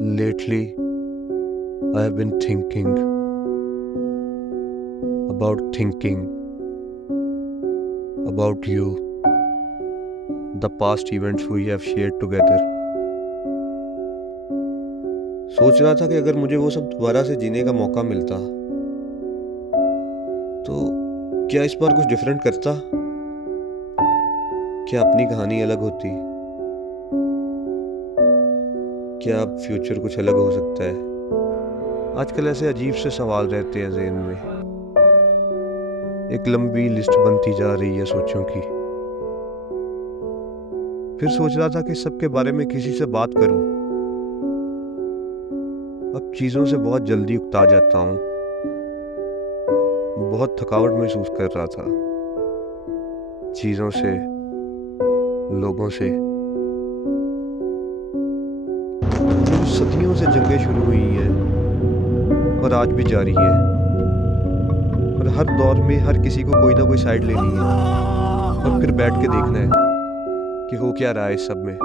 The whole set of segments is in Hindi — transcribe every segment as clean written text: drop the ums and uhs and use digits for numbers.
Lately, I have been thinking about you, the past events we have shared together. सोच रहा था कि अगर मुझे वो सब दोबारा से जीने का मौका मिलता तो क्या इस बार कुछ डिफरेंट करता। क्या अपनी कहानी अलग होती। क्या अब फ्यूचर कुछ अलग हो सकता है। आजकल ऐसे अजीब से सवाल रहते हैं ज़हन में। एक लंबी लिस्ट बनती जा रही है सोचों की। फिर सोच रहा था कि सबके बारे में किसी से बात करूं। अब चीज़ों से बहुत जल्दी उकता जाता हूँ। बहुत थकावट महसूस कर रहा था चीज़ों से, लोगों से। जो सदियों से जंगें शुरू हुई हैं और आज भी जारी हैं, और हर दौर में हर किसी को कोई ना कोई साइड लेनी है और फिर बैठ के देखना है कि हो क्या रहा है इस सब में।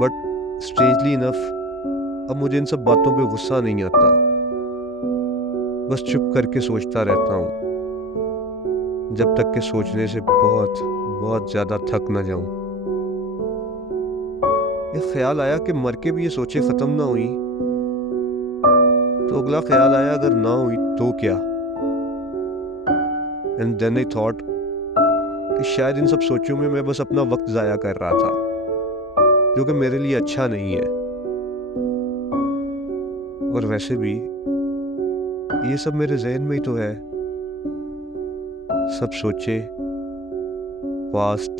बट स्ट्रेंजली इनफ अब मुझे इन सब बातों पे गुस्सा नहीं आता। बस चुप करके सोचता रहता हूँ जब तक कि सोचने से बहुत बहुत ज़्यादा थक ना जाऊं। ये ख्याल आया कि मर के भी ये सोचे ख़त्म ना हुई तो अगला ख्याल आया अगर ना हुई तो क्या। एंड देन आई थॉट कि शायद इन सब सोचों में मैं बस अपना वक्त ज़ाया कर रहा था, जो कि मेरे लिए अच्छा नहीं है। और वैसे भी ये सब मेरे जहन में ही तो है। सब सोचे, पास्ट,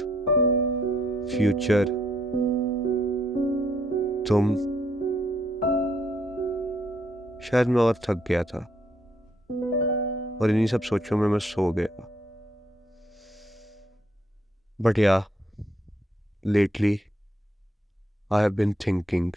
फ्यूचर, तुम। शायद मैं और थक गया था और इन्हीं सब सोचों में मैं सो गया। बट या, lately I have been thinking